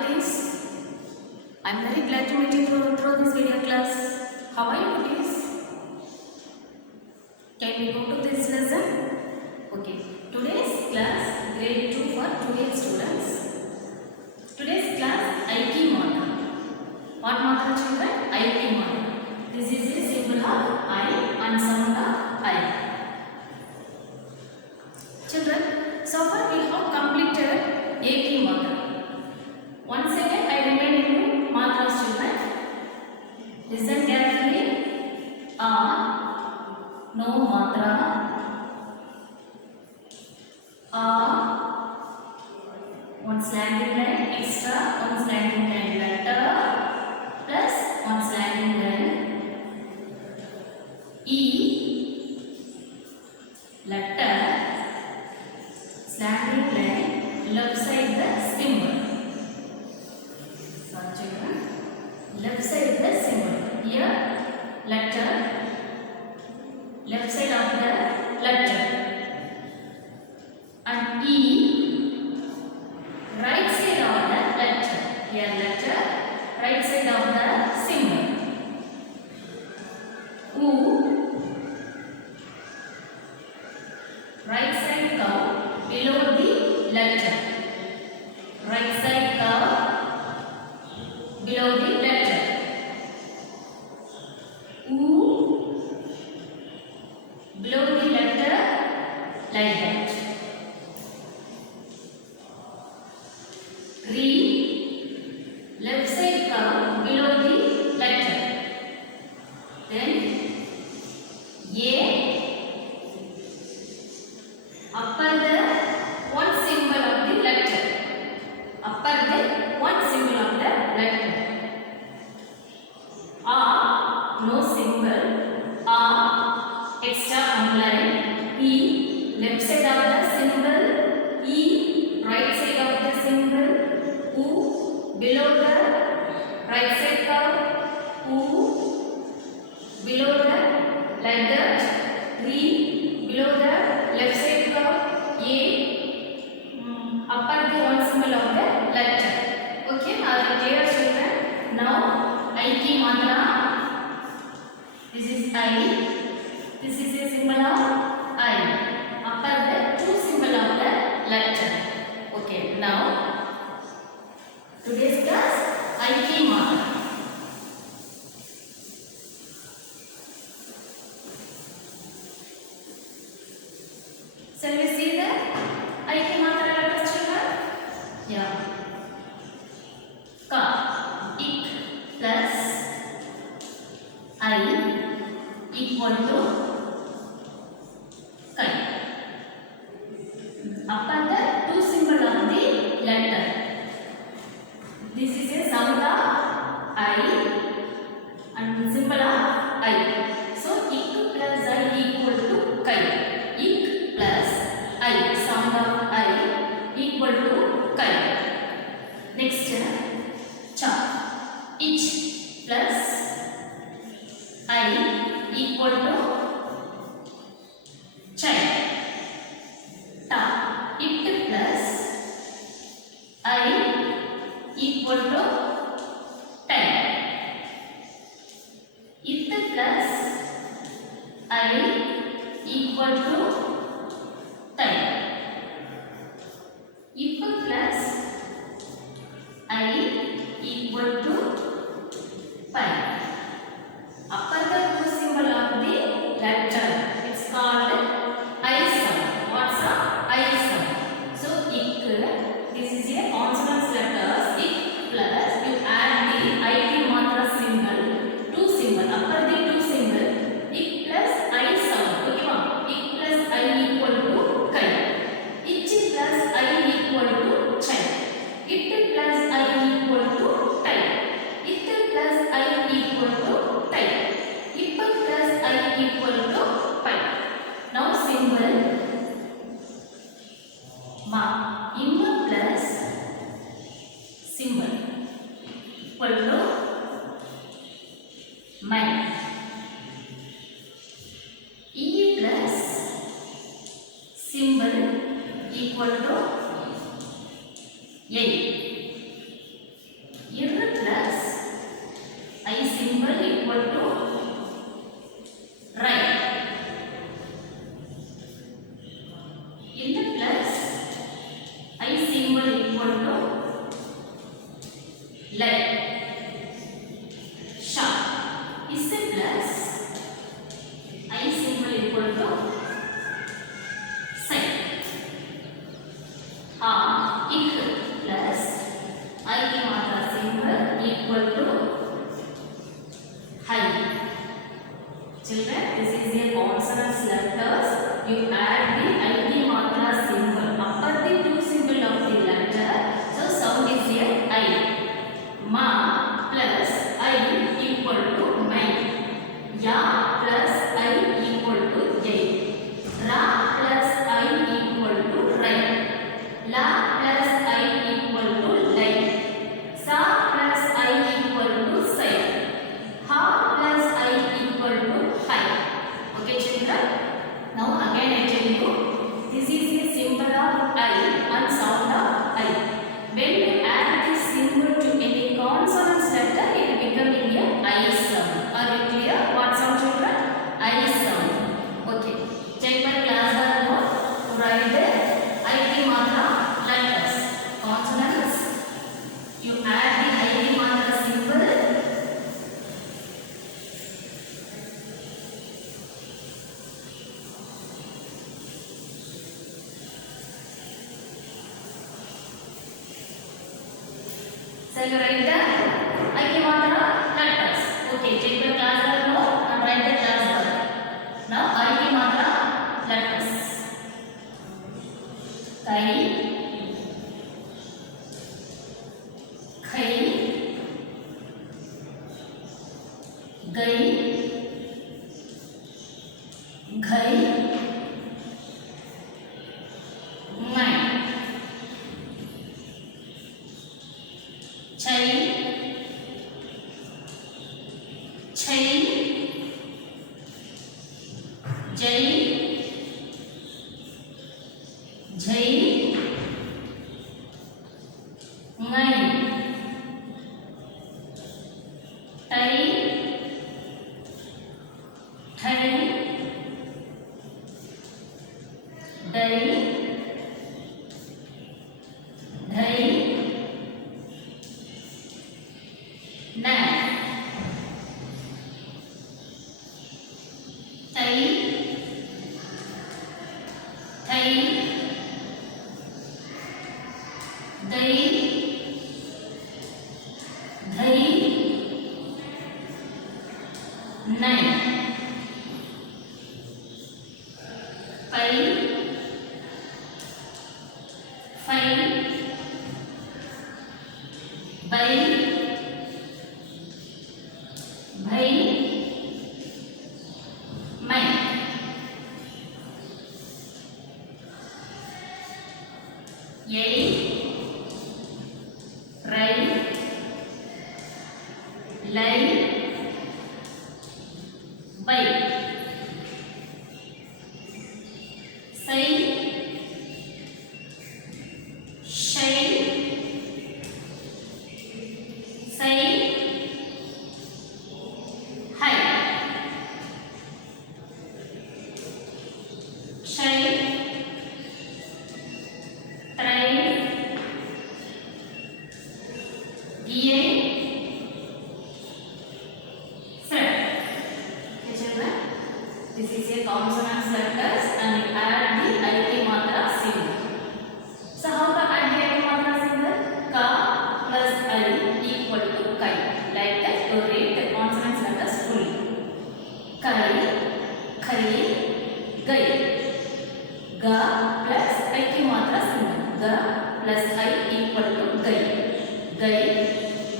cuties. I am very glad to meet you through this video class. How are you cuties? Can we go to this lesson? Okay. Today's class grade 2 for 2 students. Today's class Aiki Matra. What matra children? Aiki Matra. This is a symbol of I and sound of I. Children, so far we have completed Aiki Matra. Once again I remind you matras children. Listen carefully. A, no matra. A, one slanting line extra, one slanting line letter plus one slanting line. E, letter, slanting line, left side the symbol. Sorry children, left side the symbol. Here letter, left side of the letter, and E, right side of the letter. Here letter, right side of the symbol. U, right side curve below the letter. Right side curve below the letter. U, below the letter like that. Re, left side curve below the letter. Then A, upper the one symbol of the letter. Upper the one symbol of the letter. A, no symbol. A, extra underline. E, left side of the symbol. E, right side of the symbol. U, below the right side curve. U, below the like that. Re, below the left side curve. A, upper the one symbol of the letter. Okay, are you clear children? Now Aiki Matra. This is I. This is a symbol of I. Upper the two symbol of the letter. Okay, now today's class Aiki Matra. Shall we see the Aiki Matra letters children? Yeah. Ka, ik plus I equal to kai. Upper the two symbol of the letter. This is a sound of I and symbol of I. So ik plus I equal to kai. Ik plus I, sound of I equal to kai. Next, cha, ich plus I equal to chai. Ta, it plus I equal to tai. It plus I equal to tai. If plus I equal to pi. Upper the two symbol of the letter. It's called I sound. What's a I sound? So ik, this is a consonant letters. Ik plus you add the Aiki Matra symbol. Two symbol. Upper the two symbol. Ik plus I sound. Okay, ma'am. Ik plus I equal to kai. Ich plus I equal to chai. It plus I equal to tai. It plus I equal to tai. It plus I equal to pi. Now symbol ma. Im plus symbol equal to mai. E plus symbol equal to 8. like. Sha is a plus I symbol equal to sai. Ha ik plus I की मात्रा symbol equal to high. Children, this is a consonants letters. You add the I की मात्रा symbol after the two symbol of the letter. So sound is here I. Ma plus I equal to mai. Ya plus I equal to jai. Ra plus I equal to rai. La plus I equal to lai. Sa plus I equal to sai. Ha plus I equal to hai. Okay children. Now again I tell you, this is the symbol of I and sound of I. When you add this symbol to any consonant letter, it becoming a I sound. Are you clear? What sound children? I sound. Okay. Check my class note. Write the I की मात्रा letters. Consonants. You add the I की मात्रा symbol. So you write the I की मात्रा letters. Okay, take the class note and write the class work. Now I की मात्रा letters. Kai, khai, gai, ghai, ngai. Chai, chai, jai, jai, ngai. Tai, thai, dai, dhai, nai. Tai, thai, dai, dhai, nai. Pai, phai, bai, bhai, mai. Yai, rai, lai, bai. Sai, shai, sai, hai. Shai, trai, diye, sir. Okay children, this is a consonant letters and you add the I की मात्रा symbol. So how to add the I की मात्रा symbol? Ka plus I equal to kai. Like that you read the consonant letters fully. Kai, khai, gai. Ga plus I की मात्रा symbol. Ga plus I equal to gai. Gai,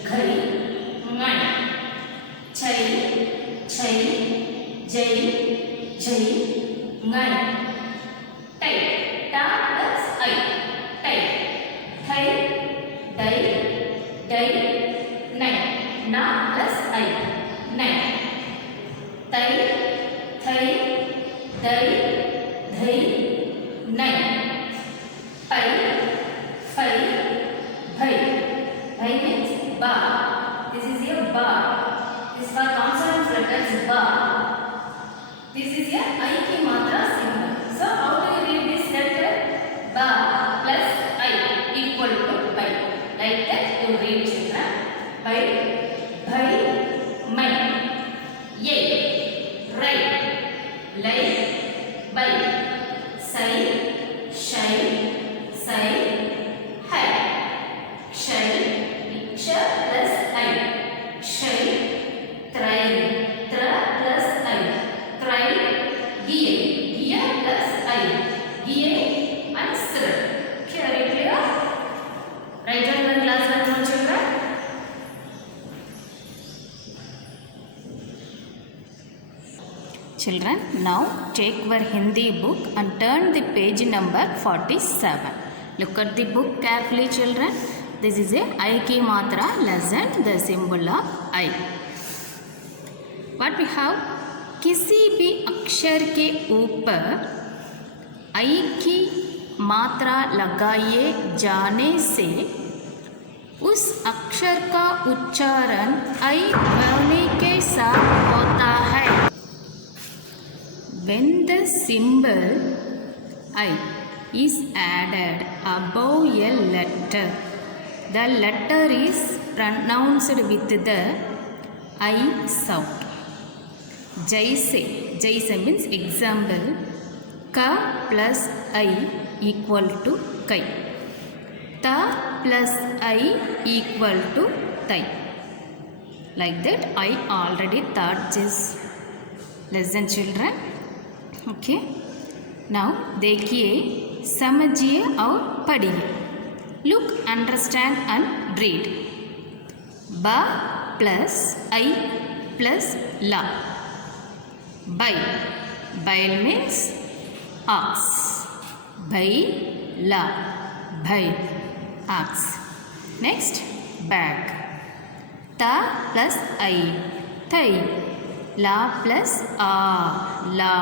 ghai, ngai. Chai, chai, jai, jai, ngai. Tai, ta plus I. Tai, thai, dai, dai, nai. Na plus I. Nai. Tai, thai, dai, dhai, nai. Pai, phai, bhai. Bhai means bar. This is your bar. This for consonant letters bar. This is your I की मात्रा symbol. So how do you read this letter? Ba plus I equal to pi. Like that you read children. by, bhai, mai, yay, right, lay, by, sai, shai, sai, hai, shai, iksha plus I, shai, try, tra plus I, try, gie, gie plus I, gie and sir. Okay, are you clear? Right on one class learn children. Children, now take your Hindi book and turn the page number 47. Look at the book carefully children. This is a I ki matra lesson, the symbol of I. What we have? किसी भी अक्षर के ऊपर I की मात्रा लगाए जाने से उस अक्षर का उच्चारण I ध्वनि के साथ होता है. When the symbol I is added above a letter, the letter is pronounced with the I sound. Jaise means example, ka plus I equal to kai. Ta plus I equal to tai. Like that I already taught this lesson children. Okay. Now देखिए, समझिए और पढ़िए. Look, understand and read. Ba plus I plus la. Bail means ox. La. Ox. Next, bag. Ta plus I. Thai. La plus a. La.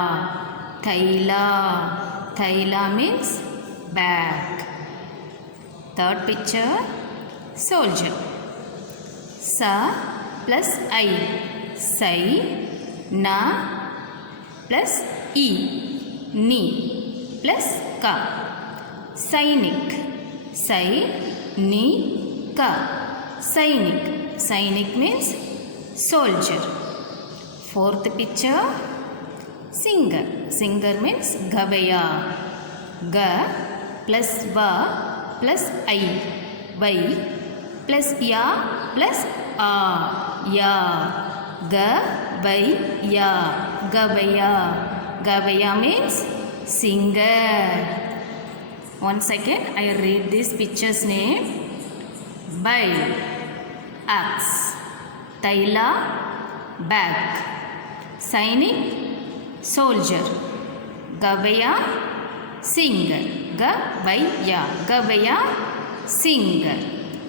Thaila means bag. Third picture, soldier. Sa plus I. Sai. Na plus e. Ni plus ka. Sainik. Sai-ni-ka. Sainik. Sainik means soldier. Fourth picture, singer. Singer means gavaya. Ga plus va plus I. Vai plus ya plus a. Ya. Gavaya. Gavaya. Gavaya means singer. One second, I read this picture's name. Bail, ox. Taila, bag. Sainik, soldier. Gavaya, singer. Gavaya, singer.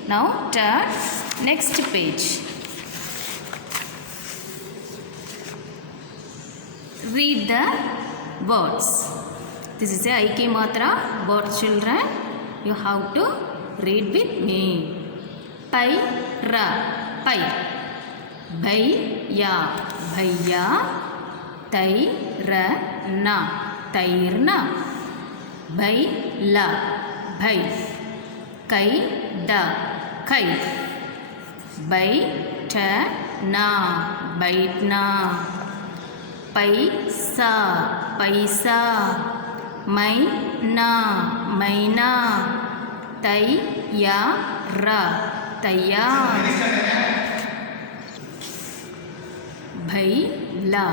Now turn next page. Read the words. This is a I ki matra words children. You have to read with me. Pai ra pai. Bhaiya bhaiya. Tairna tairna. Bhaila bhai. Kaida kai. Baitna baitna. Paisa paisa. Maina maina. Tayyara tayyar. Bhaila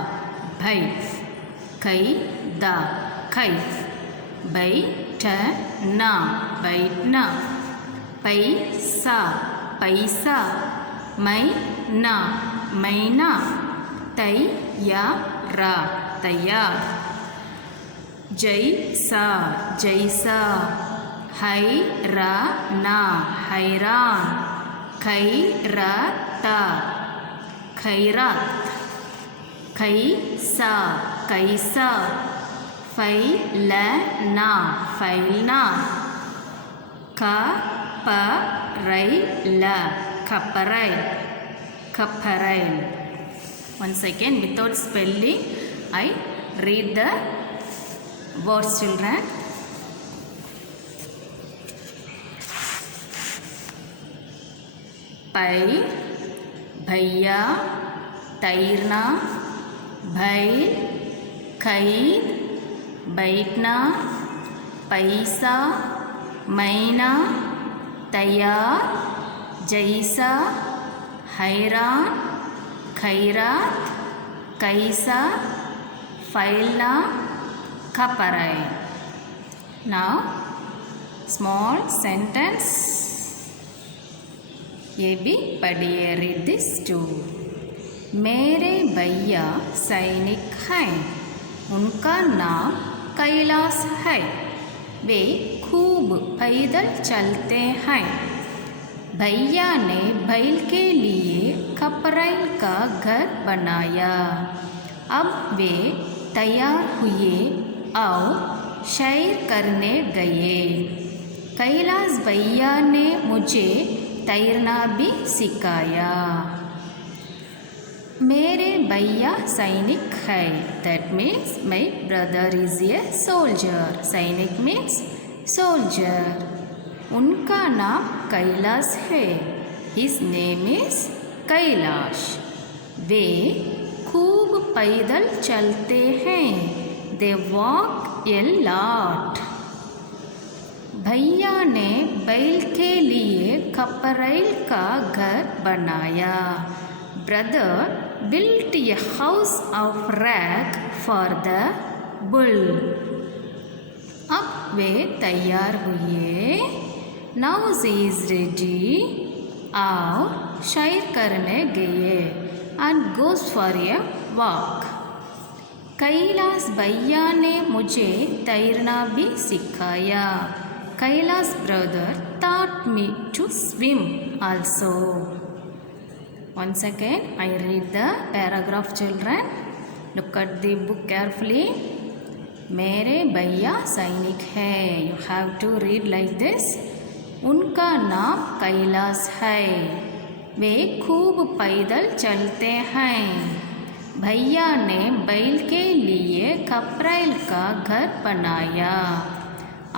bhai. Kaida kai. Baitna baitna. Paisa paisa. Maina maina. Tayyara tayyar. Jaisa jaisa. Hairana hairan. Khairata khairat. Kaisa kaisa. Failana failna. Kaparaila kaparail. Once again, without spelling, I read the words children. पै, भैया, तैरना, बैल, खैर, बैठना, पैसा, मैना, तैयार, जैसा, हैरान, खैरात, कैसा, फैलना, खपराई. Now small sentence. ये भी पढ़िए. read this too. मेरे भैया सैनिक हैं. उनका नाम कैलाश है. वे खूब पैदल चलते हैं. भैया ने बैल के लिए खपराइल का घर बनाया. अब वे तैयार हुए और सैर करने गए. कैलाश भैया ने मुझे तैरना भी सिखाया. मेरे भैया सैनिक है. That means my brother is a soldier. सैनिक मीन्स सोल्जर. उनका नाम कैलाश है. His name is Kailash. वे खूब पैदल चलते हैं. They walk a lot. भैया ने बैल के लिए खपराइल का घर बनाया. Brother built a house of rag for the bull. अब वे तैयार हुए. Now she is ready. और सैर करने गए. And goes for a walk. Kailash भैया ने मुझे तैरना भी सिखाया. Kailash brother taught me to swim also. Once again, I read the paragraph, children. Look at the book carefully. मेरे भैया सैनिक है. You have to read like this. उनका नाम कैलाश है. वे खूब पैदल चलते हैं. भैया ने बैल के लिए खपराइल का घर बनाया.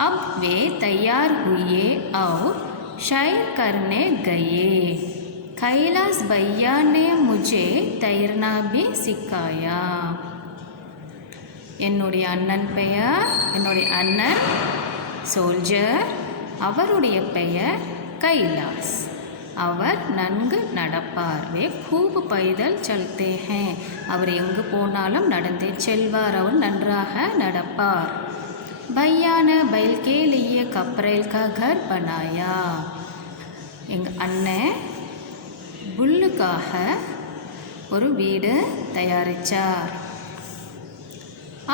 अब वे तैयार हुए और सैर करने गए. कैलाश भैया ने मुझे तैरना भी सिखाया. என்னுடைய அண்ணன் பெயர், என்னுடைய அண்ணன் சோல்ஜர். அவருடைய பெயர் கைலாஷ். அவர் நன்கு நடப்பார். வே खूब पैदल चलते हैं. அவர் எங்கு போனாலும் நடந்தே செல்வார். அவர் நன்றாக நடப்பார். भैया ने बैल के लिए खपराइल का घर बनाया. எங்கள் அண்ணன் புல்லுக்காக ஒரு வீடு தயாரித்தார்.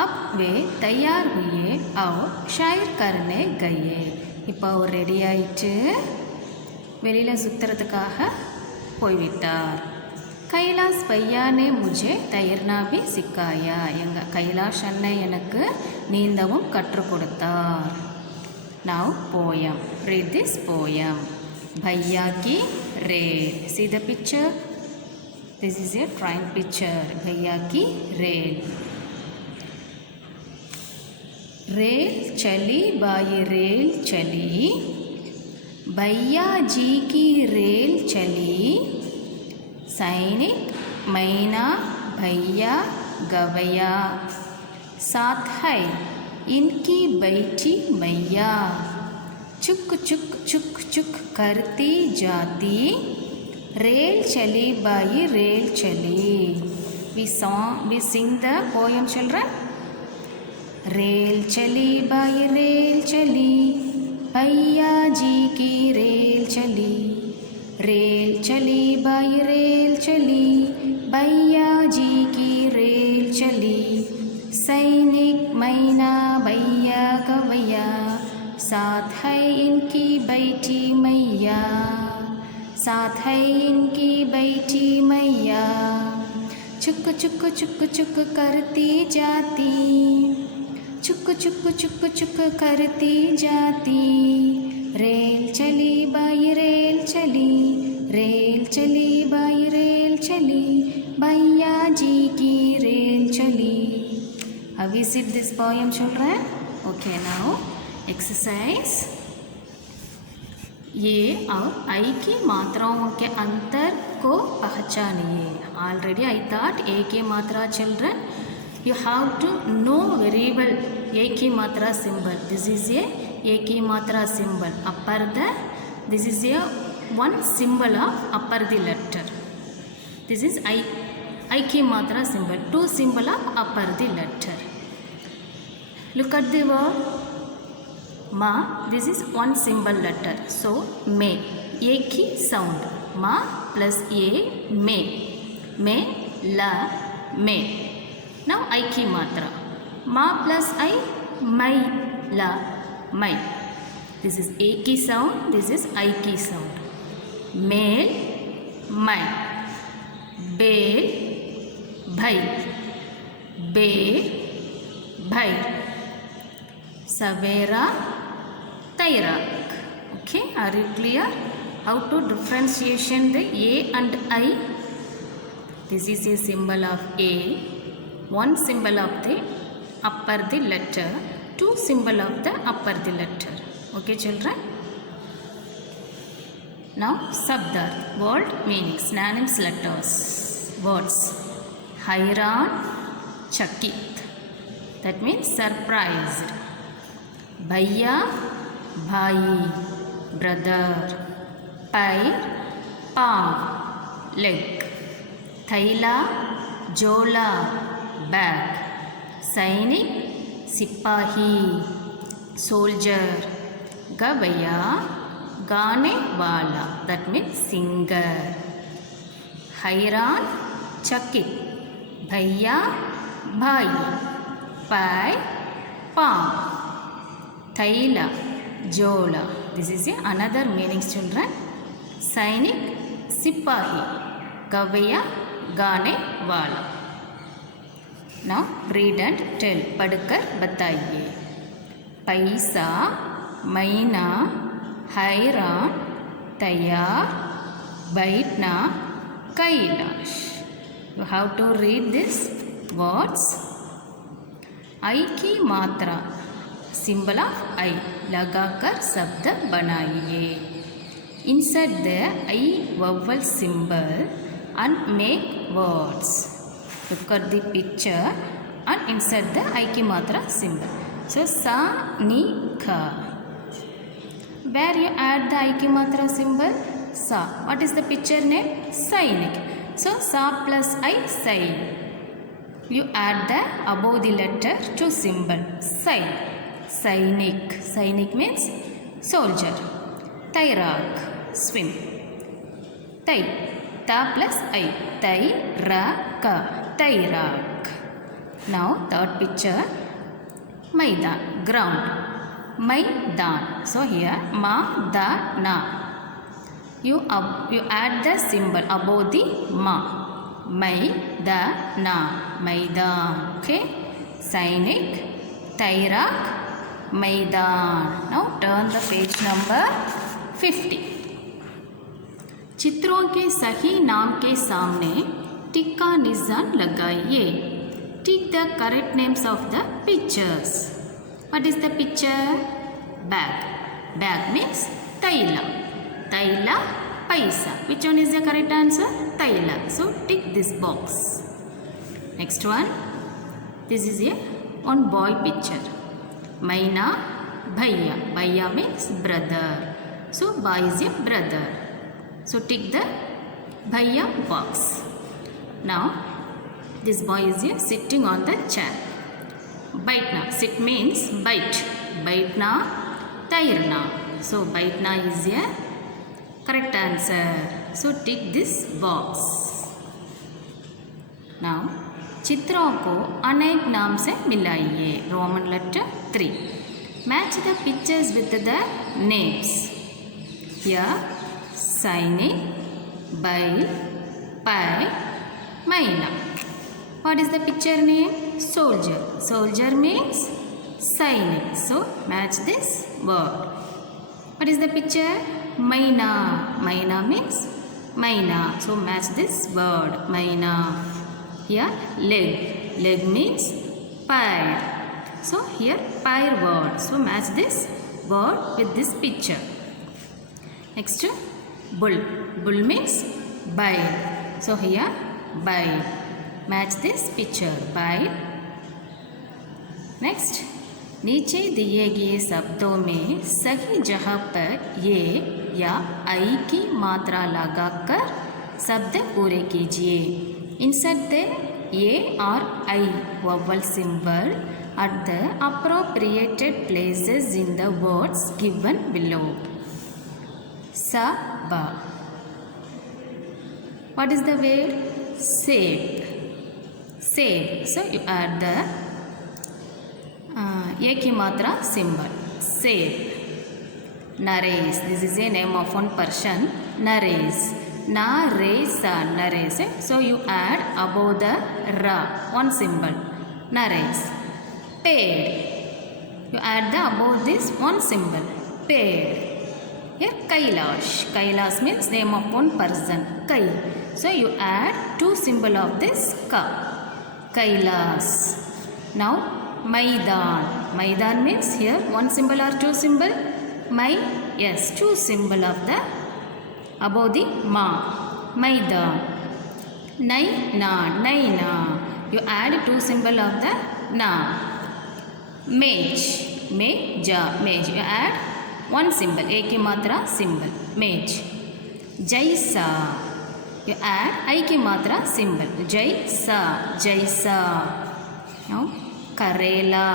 अब वे तैयार हुए और सैर करने गए. இப்போ அவர் ரெடி ஆயிட்டு வெளியில் சுற்றுறதுக்காக போய்விட்டார். கைலாஷ் भैया ने मुझे तैरना भी सिखाया. எங்கள் கைலாஷ் அண்ணன் எனக்கு நீந்தவும் கற்றுக் கொடுத்தார். Now poem. Read this poem. भैया की rail. See the picture. This is a train picture. भैया की रेल. रेल चली बाई रेल चली. भैया जी की रेल चली. सैनिक मैना भैया गवैया. साथ है इनकी बैठी मैया. चुक चुक चुक चुक करती जाती. रेल चली बाई रेल चली. We sing the poem, children. Rail चली बाई रेल चली. भैया जी की रेल चली. रेल चली बाई रेल चली. भैया जी की रेल चली. सैनिक मैना भैया गवैया. साथ है इनकी बैठी मैया. साथ है इनकी बैठी मैया. चुक चुक चुक चुक करती जाती. चुक चुक चुक चुक करती जाती. रेल चली बाई रेल चली. रेल चली बाई रेल चली. भैया जी की रेल चली. Have you seen this poem, children? Okay, now exercise. ये और आई की मात्राओं के अंतर को पहचानिए. Already I thought A की मात्रा children. You have to know very well A की मात्रा symbol. This is a की मात्रा symbol. Upper the, this is a one symbol of upper the letter. This is I की मात्रा symbol. Two symbol of upper the letter. Look at the word ma. This is one symbol letter. So me. A की sound. Ma plus a me. Me la me. Now I की मात्रा. Ma plus I my la my. This is a की sound. This is I की sound. Male my. Bale bhai. Bear bhai. Savera Tairak. Okay, are you clear? How to differentiation the A and I? This is a symbol of A, one symbol of the upper the letter, two symbol of the upper the letter. Okay, children? Now, Sabdar, word meaning, synonyms letters, words. Hayran, Chakit, that means surprised. Bhaiya, bhai, brother. Pair, palm, leg. Thaila, jola, bag. Sainik, sipahi, soldier. Gavaya, gane wala, that means singer. Hayran, chakit. Bhaiya, bhai. Pai, palm. Thaila, jola. This is another meaning, children. Sainik, sipahi. Gavaya, gane wala. Now read and tell. Padkar bataiye. Paisa, maina, hayran, tayar, baitna, kailash. You have to read these words. I की मात्रा, symbol of I, लगाकर शब्द बनाइए. Insert the I vowel symbol and make words. Look at the picture and insert the I की मात्रा symbol. So sa, ni, kha. Where you add the I की मात्रा symbol? Sa. What is the picture name? Sainik. So sa plus I, sai. You add the above the letter to symbol. Sai. Sainik. Sainik means soldier. Tairak, swim. Tai. Ta plus I. Tairaka. Tairak. Now third picture. Maidan, ground. Maidan. So here ma, da, na. You add the symbol above the ma. Maidana, Maidan. Okay. Sainik, Tairak, Maidan. Now turn the page number 50. चित्रों के सही नाम के सामने टिक का निशान लगाइए. Tick the correct names of the pictures. What is the picture? Bag. Bag means Taila. Taila, paisa. Which one is the correct answer? Taila. So tick this box. Next one. This is a one boy picture. Maina, bhaiya. Bhaiya means brother. So boy is a brother. So tick the bhaiya box. Now this boy is here sitting on the chair. Baitna. Sit means bite. Baitna, tairna. So baitna is a correct answer. So tick this box. Now चित्रों को अनेक नाम से मिलाइए. Roman letter 3. Match the pictures with the names. Here Sainik, Bail, Pai, Maina. What is the picture name? Soldier. Soldier means Sainik. So match this word. What is the picture? Maina. Maina means Maina. So match this word. Maina. Here leg. Leg means pyre. So here pyre word. So match this word with this picture. Next, bull. Bull means bile. So here bile. Match this picture. Bile. Next, नीचे दिए गए शब्दों में सही जगह पर ये या आई की मात्रा लगाकर शब्द पूरे कीजिए. Insert the A or I vowel symbol at the appropriate places in the words given below. Saba. What is the word? Save. Save. So you add the A की मात्रा symbol. Save. Naresh. This is a name of one person. Naresh. Naresa. Naresh. So you add above the ra one symbol. Naresh. Paid. You add the above this one symbol. Paid. Here Kailash. Kailash means name of one person. Kai. So you add two symbol of this ka. Kailash. Now Maidan. Maidan means here one symbol or two symbol. Yes, two symbol of the above the ma. Maidan. Naina. Naina. You add two symbol of the na. Mage. Meja. Mage. You add one symbol. A की मात्रा symbol. Mage. Jaisa. You add I की मात्रा symbol. Jaisa. Jaisa. Now Karela.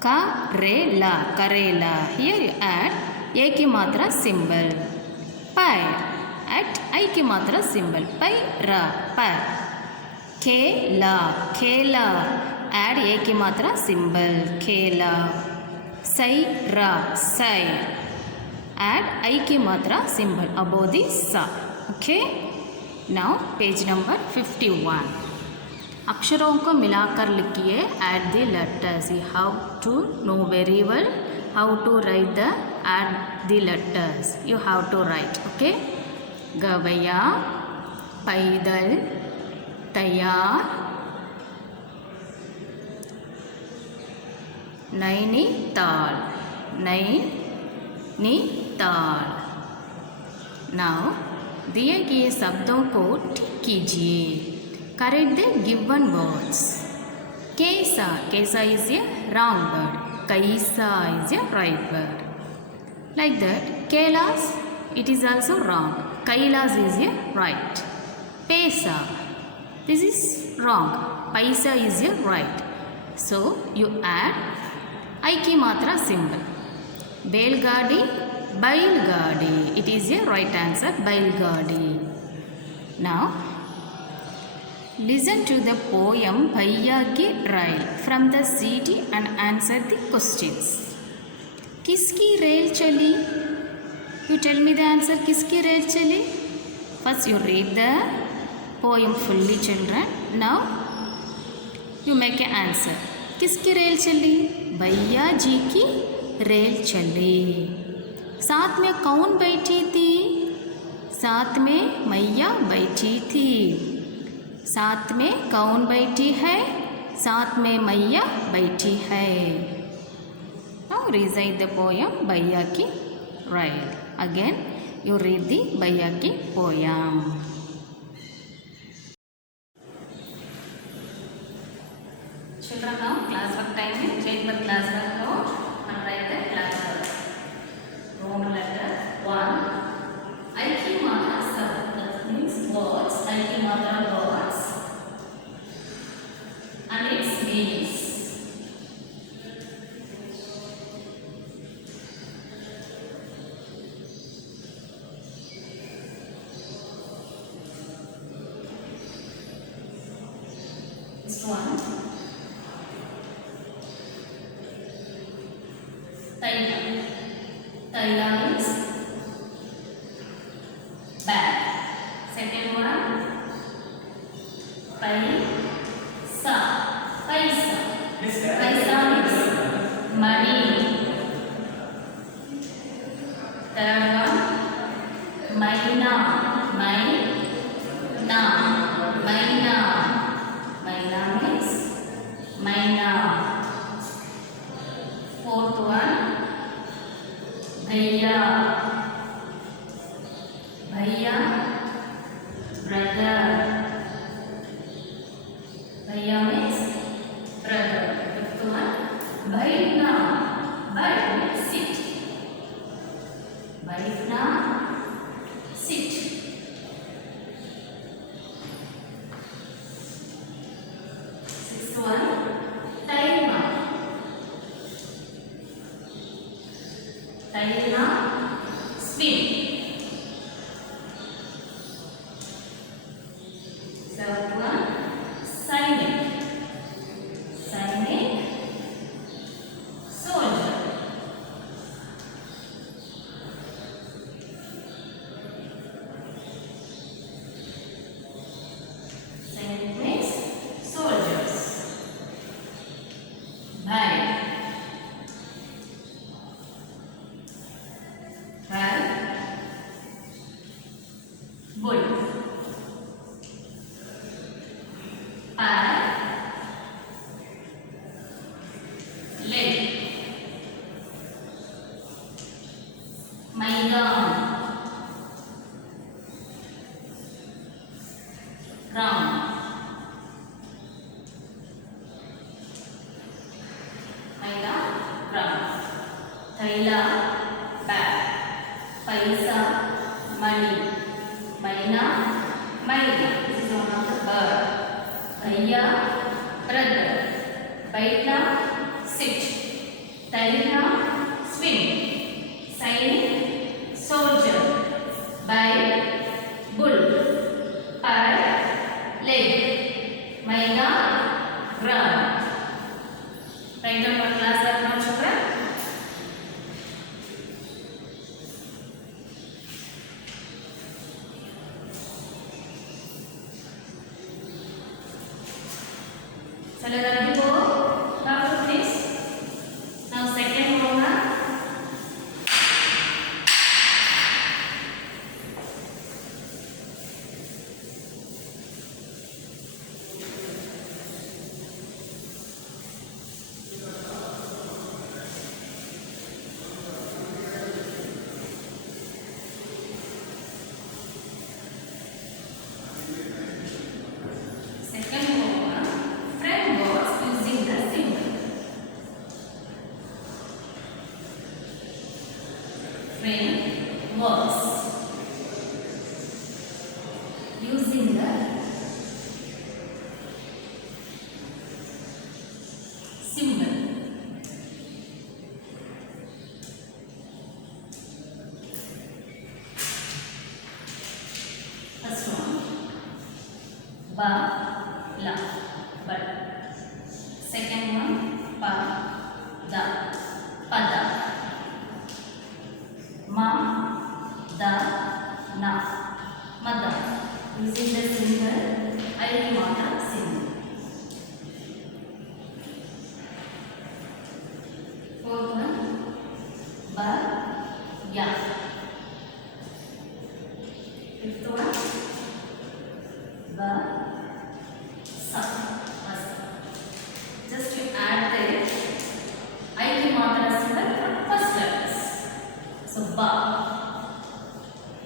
Karela. Karela. Here you add A की मात्रा symbol. Pai. At I की मात्रा symbol. Pai ra. Pai. Kela. Kela. Add A की मात्रा symbol. Kela. Sai ra. Sai. Add I की मात्रा symbol above the sa. Okay. Now page number 51. अक्षरों को मिलाकर लिखिए. Add the letters. You have to know very well how to write the add the letters. You have to write. Okay. गवैया, पैदल, तैयार, Nainital. Nainital. Now दिए गए शब्दों को टिक कीजिए. Correct the given words. Kaisa. Kaisa is a wrong word. Kaisa is a right word. Like that. Kailas. It is also wrong. Kailas is a right. Pesa. This is wrong. Paisa is a right. So you add I की मात्रा symbol. Belgadi. Bailgadi. It is a right answer. Bailgadi. Now listen to the poem Bhaiya Ki Rail from the CD and answer the questions. किसकी rail चली? You tell me the answer. किसकी rail चली? First you read the poem fully, children. Now you make an answer. किसकी rail चली? भैया जी की rail चली. साथ में कौन बैठी थी? साथ में मैया बैठी थी. साथ में कौन बैठी है? साथ में मैया बैठी है. Now recite the poem Bhaiya Ki Rail. Again you read the Bhaiya Ki poem. Children, now class work time है. Change the class work note and write the class work. Roman letter 1. I की मात्रा शब्द. That means words. I की मात्रा words. And its meanings. This one. Taila. Taila means bag. Second one. Paisa. Paisa. Paisa means money. Third one. Maina. Maina. Maina. Maina means maina. Fourth one. Bhaiya. bull. Pair, leg. Maidan, ground. Maidan, ground. Thaila, bag. Paisa, money. Maina, money. This is one of the bird. Bhaiya, brother. Baitna, sit. Talina, swim. Sainik, soldier. By, bull. Par, leg. Maina, ground. Write down what class that now, children. Shall I ready go? Now please. Now second one. Second one. Friend words using the symbol. Friend words using the symbol. First one, ba, la, but. Second one, pa, da, pada. Ma, da, na, mada. Using the symbol, I mata symbol. Fourth one, ba, ya. Fifth one, ba, sa. Just you add the I mata symbol from first letters. So ba,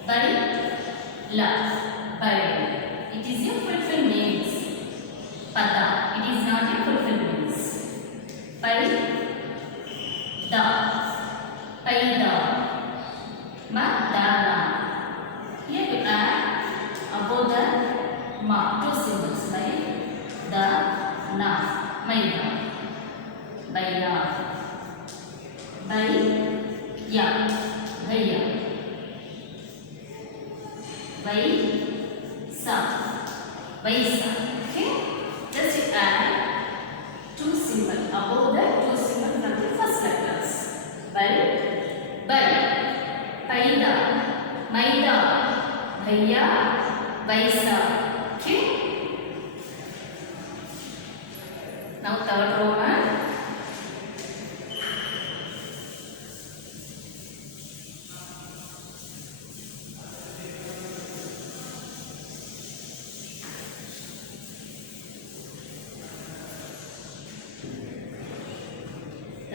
bai, la, bai. It is your fulfilled names. Pada, it is not your fulfilled names. Pai, da, paida, ma, da, na. Here you add above the ma, two symbols, bai, da, na, maida, baida, bai, ya. Bhaiya, Vaisa, Vaisa. Okay, just you add two symbols above the two symbols from the first letters. Bai, Paida, Maida, Bhaiya, Vaisa. Okay. Now third one.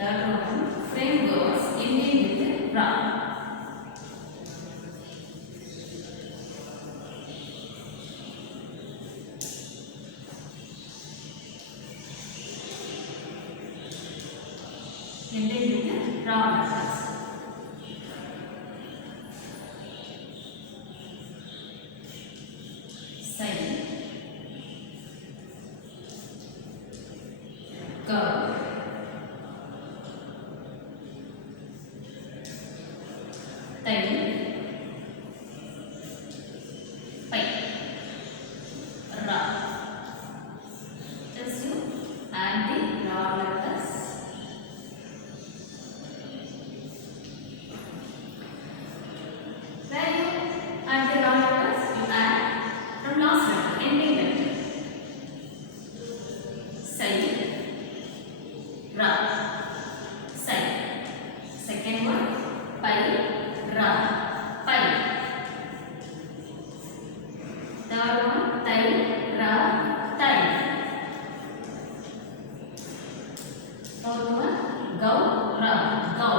Third one, frame words ending with ra. Ending with ra letters. Say, go. Then, pai, ra. Just you add the ra letters. Where you add the ra letters, you add from last letter. Third one, tai, ra, tai. Fourth one, gau, ra, gau.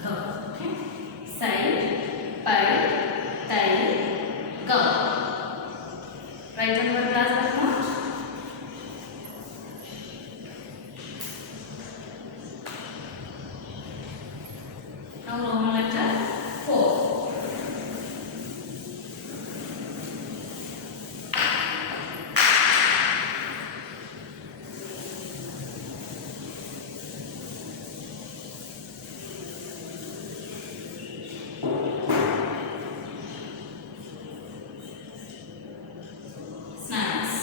Okay. Sai, pai, tai, gau. Right on your class note. Now Roman letter 4. Snacks.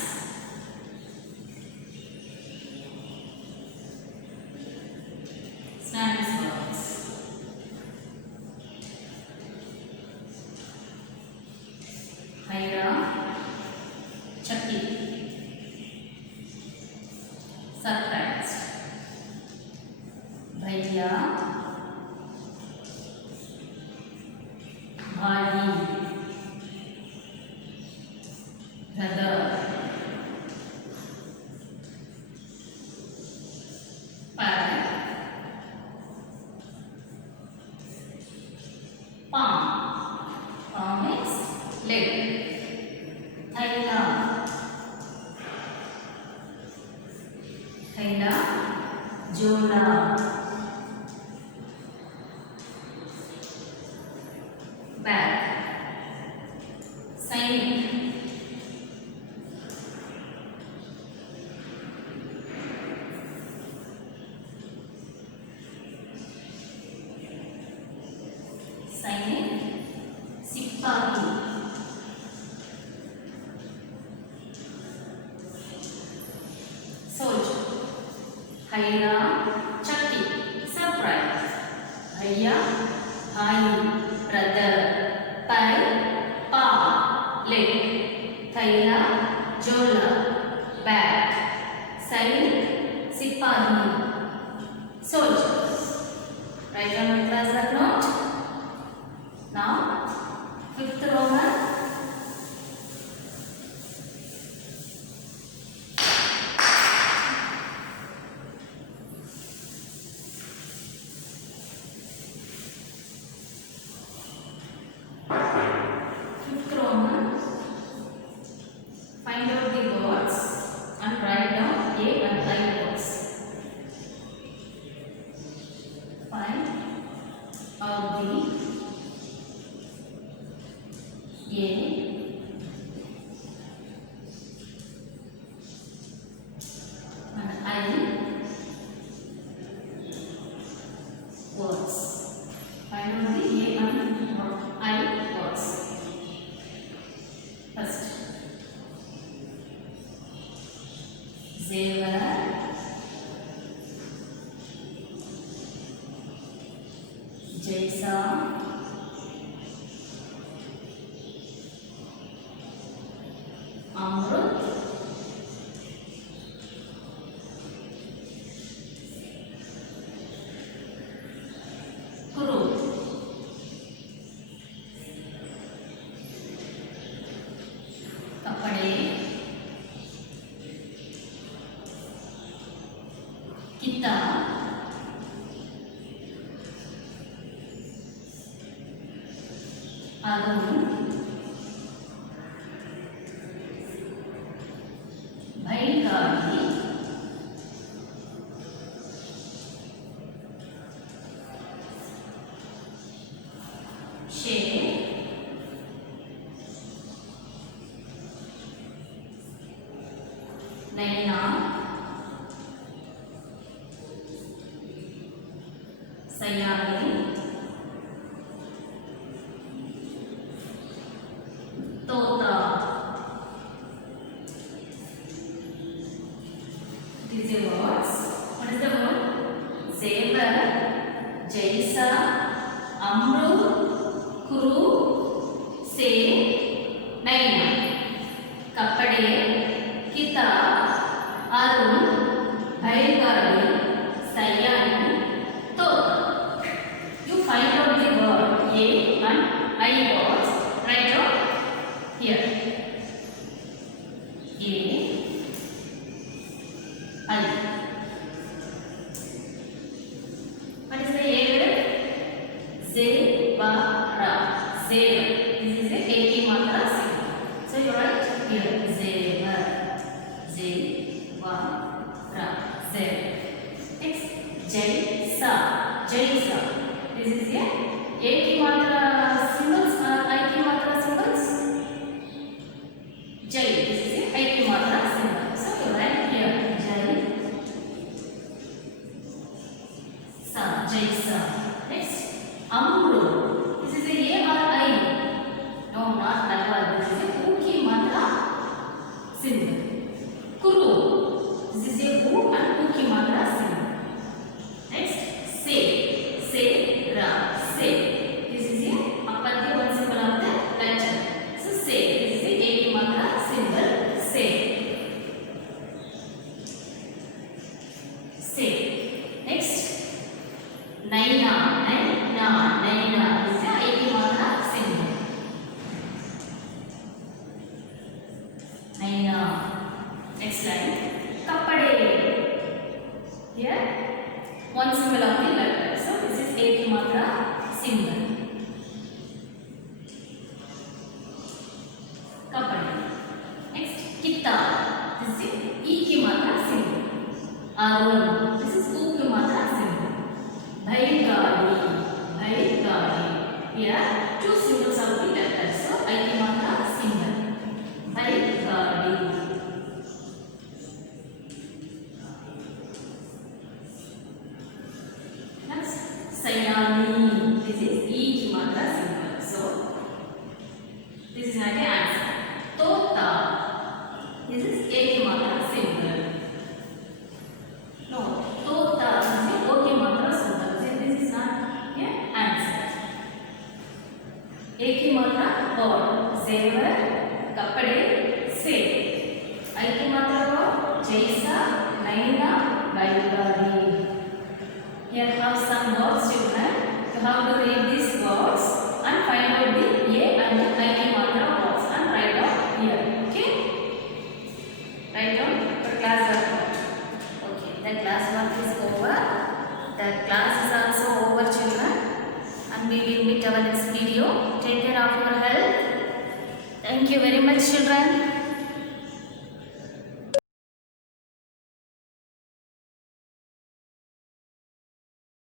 Snacks box. Haira, chakki. Surprise. Bhaiya, bhai, brother, parrot, palm. Palm is leg. Thaila, thaila, jola. Bag. Sainik. Sainik. Sipahi. Soldier. Haira, chakki. Surprise. Bhaiya, bhai, brother. Pai, palm, leg. Thaila, jola, bag. Sainik, sipahi. Soldiers. Write down your class that note. Now, fifth Roman. Fifth Roman. Find out the words and write down A and I words. Find out the A and I words. Find out the A and I words. First, zebra, jaisa, amrut, kuru. Kapade, kita, arun, बैलगाड़ी, शेर, नैना, सयानी, तोता. These are words. What is the word? Zebra, jaisa, amrut, kuru, se, naina. Kapade, kita, arun, बैलगाड़ी, सयानी, तोता. Zevara. Zevar. This is a eki matra symbol. So you write here zevar. Zevara. Zevar. Next jaisa. Jaisa. This is a eki matra symbols or eki matra symbols. Jai. This is a eki matra symbol. So you write here jai. Jaisa. Next, Amru. This is a or I. No, not Nalwar. This is a Uki Matra symbol. Kuru. This is a U and Uki Matra symbol. Next, Se. Se, Ra. Se. This is a Appadya one symbol of the letter. So, Se. This is a Eki Matra symbol. Se. Se. Next, Naina. Naina is a eki matra symbol. Naina. Next line. Kappade. Here, one symbol of the letter. So this is eki matra symbol. Kappade. Next, Kitta. This is eki matra symbol. Arun. This is uki matra symbol. Bhaigadi. Here two symbols of the letters. So eki matra symbol. Bhaigadi. Next, Sayani. This is eki matra symbol. So this is not the answer. Tota. This is eki matra symbol. No, Tota is the oki matra symbol. This is not the answer. Eki matra word. Zevar, Kappade, Se. Eki matra word. Jaisa, Naina, Bhaigadi. Here have some words, children. You have to read these words and find out the A and the eki matra words and write down here. Okay? Write down your class work. Okay, the class work is over. The class is also over, children. And we will meet our next video. Take care of your health. Thank you very much, children.